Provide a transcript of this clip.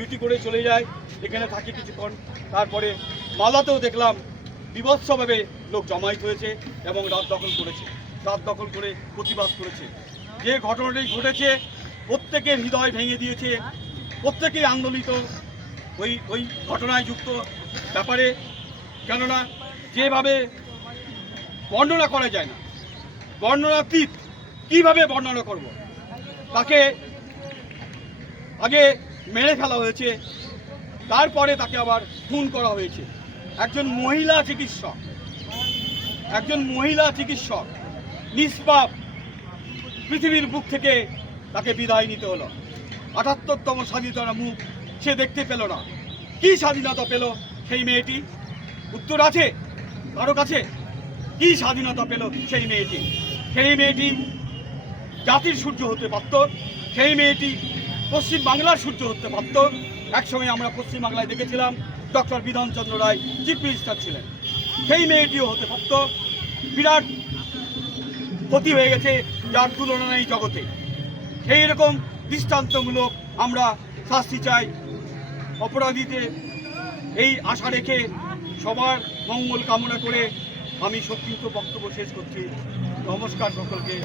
Duty করে চলে যায়, এখানে থাকে কিছুক্ষণ, তারপরে মালদাতেও দেখলাম বিভৎসভাবে লোক জমায়েত হয়েছে এবং রাত দখল করেছে, রাত দখল করে প্রতিবাদ করেছে। যে ঘটনাটি ঘটেছে প্রত্যেকের হৃদয় ভেঙে দিয়েছে, প্রত্যেকেই আন্দোলিত ওই ঘটনায় যুক্ত ব্যাপারে। কেননা যেভাবে বর্ণনা করা যায় না, বর্ণনাতীত, কীভাবে বর্ণনা করব? তাকে আগে মেরে ফেলা হয়েছে, তারপরে তাকে আবার খুন করা হয়েছে। একজন মহিলা চিকিৎসক নিষ্পাপ পৃথিবীর বুক থেকে তাকে বিদায় নিতে হলো। ৭৮তম স্বাধীনতার মুখ সে দেখতে পেল না। কি স্বাধীনতা পেল সেই মেয়েটি? উত্তর আছে কারো কাছে? কি স্বাধীনতা পেল সেই মেয়েটি? সেই মেয়েটি জাতির সূর্য হতে পারত, সেই মেয়েটি পশ্চিম বাংলার সূর্য হতে পারত। একসময় আমরা পশ্চিম বাংলায় দেখেছিলাম ডক্টর বিধানচন্দ্র রায় চিফ মিনিস্টার ছিলেন, সেই মেয়েটিও হতে পারত। বিরাট ক্ষতি হয়ে গেছে যার তুলনা নেই জগতে। সেই রকম দৃষ্টান্তমূলক আমরা শাস্তি চাই অপরাধীদের, এই আশা রেখে সবার মঙ্গল কামনা করে আমি সংক্ষিপ্ত বক্তব্য শেষ করছি। নমস্কার সকলকে।